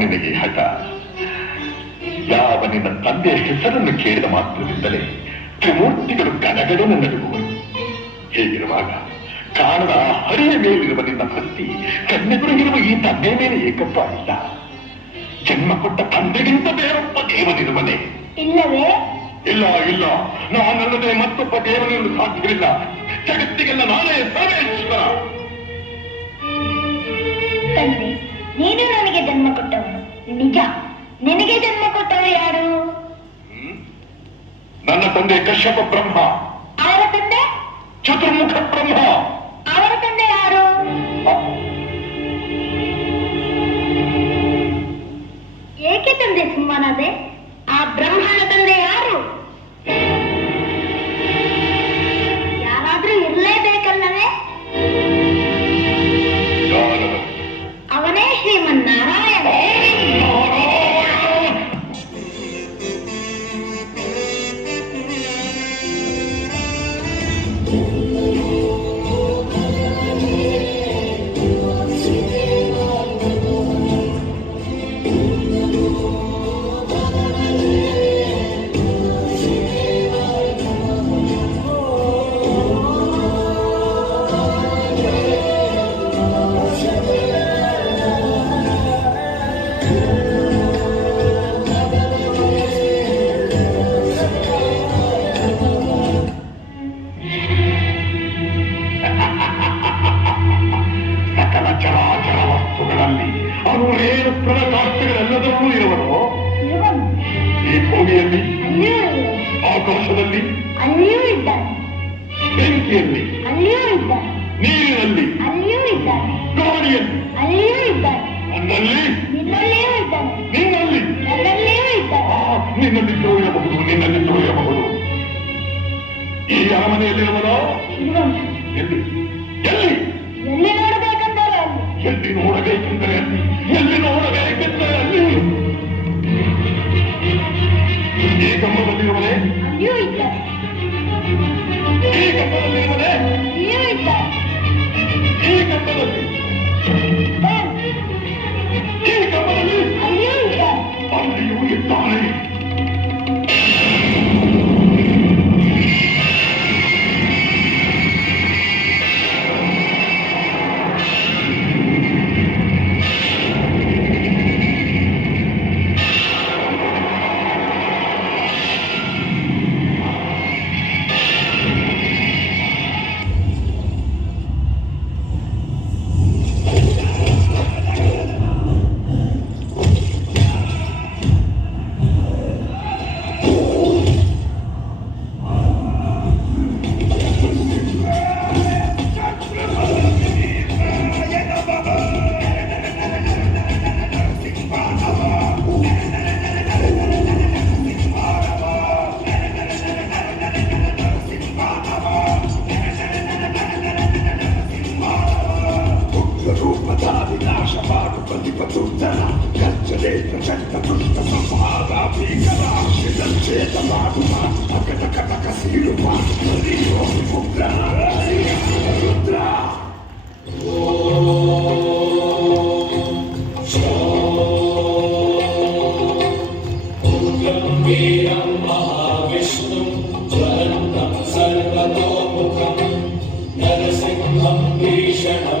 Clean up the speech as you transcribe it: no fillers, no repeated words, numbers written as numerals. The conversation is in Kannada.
ನಿನಗೆ ಹಠ ಯಾವ ನಿನ್ನ ತಂದೆಯ ಹೆಸರನ್ನು ಕೇಳಿದ ಮಾತ್ರದಿಂದಲೇ ತ್ರಿಮೂರ್ತಿಗಳು ಗಣಗಡೆ ನಡುಗುವರು. ಹೇಗಿರುವಾಗ ಕಾಣದ ಹರಿಯ ಮೇಲಿರುವ ನಿನ್ನ ಭಕ್ತಿ ಕನ್ನೆಗುರುಗಿರುವ ಈ ತಂದೆಯ ಮೇಲೆ ಏಕಪ್ಪ ಇಲ್ಲ. ಜನ್ಮ ಕೊಟ್ಟ ತಂದೆಗಿಂತ ಬೇರೊಬ್ಬ ದೇವನಿರುವನೇ ಇಲ್ಲವೇ? ಇಲ್ಲ ಇಲ್ಲ, ನಾನಲ್ಲದೆ ಮತ್ತೊಬ್ಬ ದೇವನಿರಲು ಸಾಧ್ಯವಿಲ್ಲ. ಜಗತ್ತಿಗೆಲ್ಲ ನಾನೇ ಸರ್ವೇಶ್ವರ. ತಂದೆ, ನೀನು ನನಗೆ ಜನ್ಮ ಕೊಟ್ಟವನು ನಿಜ. ನಿನಗೆ ಜನ್ಮ ಕೊಟ್ಟವರು ಯಾರು? ನನ್ನ ತಂದೆ ಕಶ್ಯಪ ಬ್ರಹ್ಮ. ಅವರ ತಂದೆ ಚತುರ್ಮುಖ ಬ್ರಹ್ಮ. ಅವರ ತಂದೆ ಯಾರು? ಏಕೆ ತಂದೆ ಸುಮ್ಮನಾದೆ? ಆ ಬ್ರಹ್ಮನ ತಂದೆ ಯಾರು? ಯಾರಾದ್ರೂ ಇರಲೇಬೇಕಲ್ಲವೇ? ಅವನೇ ಶ್ರೀಮನ್ನಾರಾಯಣ. ಆಕಾಶದಲ್ಲಿ ಅಲ್ಲಿಯೂ ಇದ್ದಾನೆ, ಬೆಂಕಿಯಲ್ಲಿ ಅಲ್ಲಿಯೂ ಇದ್ದಾನೆ, ನೀರಿನಲ್ಲಿ ಅಲ್ಲಿಯೂ ಇದ್ದಾನೆ, ಗಾಳಿಯಲ್ಲಿ ಅಲ್ಲಿಯೂ ಇದ್ದಾನೆ, ನನ್ನಲ್ಲಿ ನಿನ್ನಲ್ಲಿಯೂ ಇದ್ದಾನೆ, ನಿನ್ನಲ್ಲಿ ನನ್ನಲ್ಲಿಯೂ ಇದ್ದಾನೆ. ನಿನ್ನಲ್ಲಿದ್ದೂ ಇರಬಹುದು, ನಿನ್ನಲ್ಲಿದ್ದೂ ಇರಬಹುದು. ಈ ಅರಮನೆಯಲ್ಲಿರುವನೋ? ಎಲ್ಲಿ ಎಲ್ಲಿ ಎಲ್ಲಿ ನೋಡಬೇಕೆಂದರೆ ಅಲ್ಲಿ, ಎಲ್ಲಿ ನೋಡಬೇಕೆಂದರೆ ಅಲ್ಲಿ, ಎಲ್ಲಿ ನೋಡಬೇಕೆಂದರೆ ಅಲ್ಲಿ. ಈ ಕಂಬದಲ್ಲಿರುವನೇ? ಅಲ್ಲಿಯೂ ಇದ್ದಾನೆ. ಈ ಕಂಬದಲ್ಲಿರುವನೇ? ಅಲ್ಲಿಯೂ ಇದ್ದಾನೆ. ಈ ಕಂಬದಲ್ಲಿ? ಈ ಕಂಬದಲ್ಲಿ? ಅಲ್ಲಿಯೂ ಇದ್ದಾನೆ. ಅಲ್ಲಿಯೂ ಇದ್ದಾನೆ. नरसिंहं भीषणम्